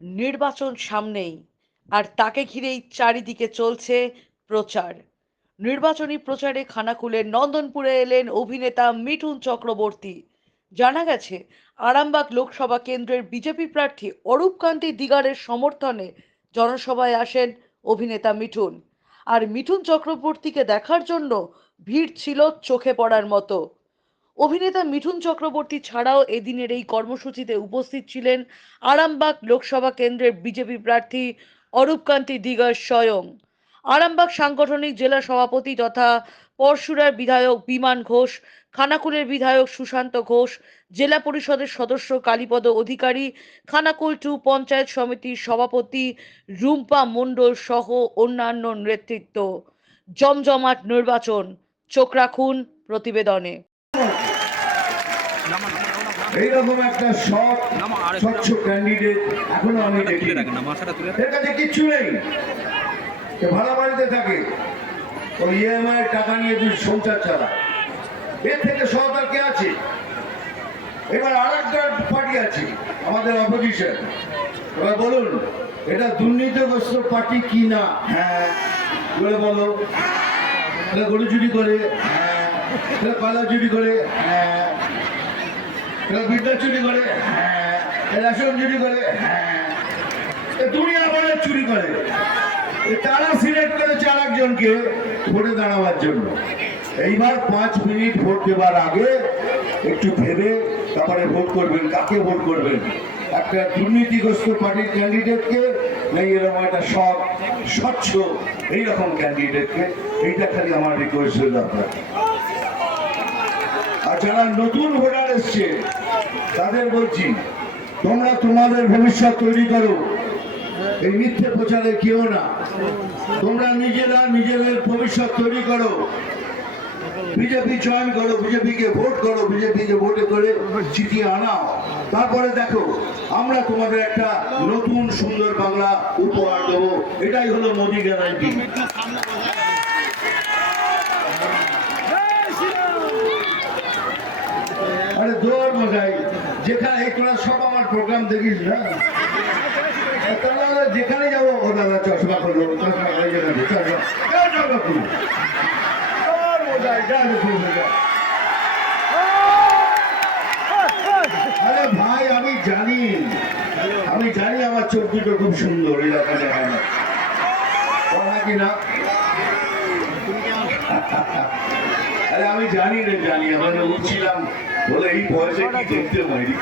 নির্বাচন সামনেই, আর তাকে ঘিরেই চারিদিকে চলছে প্রচার। নির্বাচনী প্রচারে খানাকুলের নন্দনপুরে এলেন অভিনেতা মিঠুন চক্রবর্তী। জানা গেছে, আরামবাগ লোকসভা কেন্দ্রের বিজেপি প্রার্থী অরূপ কান্তি দিগারের সমর্থনে জনসভায় আসেন অভিনেতা মিঠুন। আর মিঠুন চক্রবর্তীকে দেখার জন্য ভিড় ছিল চোখে পড়ার মতো। অভিনেতা মিঠুন চক্রবর্তী ছাড়াও এদিনের এই কর্মসূচিতে উপস্থিত ছিলেন আরামবাগ লোকসভা কেন্দ্রের বিজেপি প্রার্থী অরূপকান্তি দিগার স্বয়ং। আরামবাগ সাংগঠনিক জেলা সভাপতি তথা পরশুরার বিধায়ক বিমান ঘোষ, খানাকুলের বিধায়ক সুশান্ত ঘোষ, জেলা পরিষদের সদস্য কালীপদ অধিকারী, খানাকুল 2 পঞ্চায়েত সমিতির সভাপতি রুম্পা মণ্ডল সহ অন্যান্য নেতৃত্ব। জমজমাট নির্বাচন, চোখ রাখুন প্রতিবেদনে। এইরকম একটা স্বচ্ছ ক্যান্ডিডেট এখনো আমি দেখি এর কাছে কিচ্ছু নেই। ভাড়া বাড়িতে থাকে, ওই ইএমআই টাকা নিয়ে তুই সংসার চালা, এর থেকে সরকার কে আছে? এবার আর একটা পার্টি আছে আমাদের অপোজিশন, এবার বলুন এটা দুর্নীতিগ্রস্ত পার্টি কি না? হ্যাঁ বলে বলো। গরু চুরি করে, হ্যাঁ। কয়লা চুরি করে, হ্যাঁ। বিদ্যা চুরি করে, হ্যাঁ। রেশন চুরি করে, হ্যাঁ। দুনিয়া বলে চুরি করে। তারা সিলেক্ট করেছে আর একজনকে ভোটে দাঁড়াবার জন্য। এইবার 5 মিনিট ভোট দেবার আগে একটু ভেবে তারপরে ভোট করবেন। কাকে ভোট করবেন? একটা দুর্নীতিগ্রস্ত পার্টির ক্যান্ডিডেটকে, নাকি এরকম একটা স্বচ্ছ এইরকম ক্যান্ডিডেটকে? এইটা খালি আমার রিকোয়েস্ট হলো আপনার। আর যারা নতুন ভোটার এসছে তাদের বলছি, তোমরা তোমাদের ভবিষ্যৎ তৈরি করো, এই মিথ্যে প্রচারে কেউ না। তোমরা নিজেরা নিজেদের ভবিষ্যৎ তৈরি করো, বিজেপি জয়েন করো, বিজেপিকে ভোট করো, বিজেপিকে ভোটে করে জিতিয়ে আনাও। তারপরে দেখো আমরা তোমাদের একটা নতুন সুন্দর বাংলা উপহার দেবো। এটাই হলো মোদি গ্যারান্টি। আরে দৌড় মজাই, যেখানে তোরা সব আমার প্রোগ্রাম দেখিস না, যেখানে যাবো ও দাদা চশমা করলো, চশমা করে যেখানে চশমা করলো। আরে ভাই আমি জানি আমার চোখ দুটো খুব সুন্দর, এলাকা দেখায় না কি না? আরে আমি জানি রে, জানি। আমরা উঠছিলাম বলে এই বয়সে কি দেখতে পারি।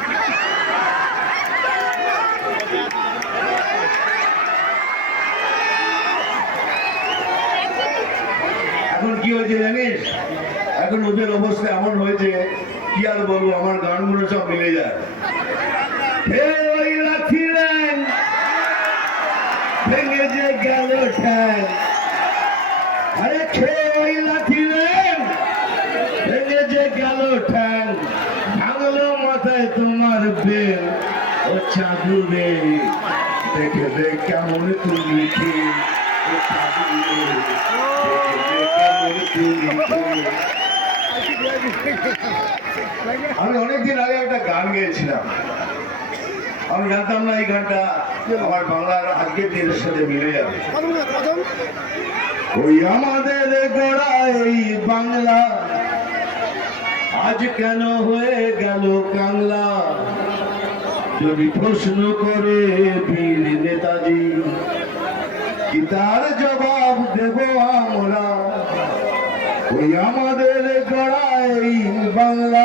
এখন কি হয়েছে জানিস? এখন ওদের অবস্থা এমন হয়েছে, কি আর বলবো, আমার গানগুলো সব মিলে যায়। ভেঙে যে গেল ঠ্যাং, আরে খেয়ে ওই লাঠিলেন, ভেঙে যে গেল ঠ্যাং, ভাঙলো মাথায় তোমার বেল। ও চাঁদু রে দেখে দে কেমন তুমি ঠিক, আমি অনেকদিন আগে একটা গান গেয়েছিলাম, আমি জানতাম না এই গানটা আমার বাংলার আজকের দিনের সাথে মিলে যাবে। ওই আমাদের গড়া এই বাংলা আজ কেন হয়ে গেল কাংলা, যদি প্রশ্ন করে বীর নেতাজি, কি তার জবাব দেব আমরা? ওই আমাদের গড়া এই বাংলা।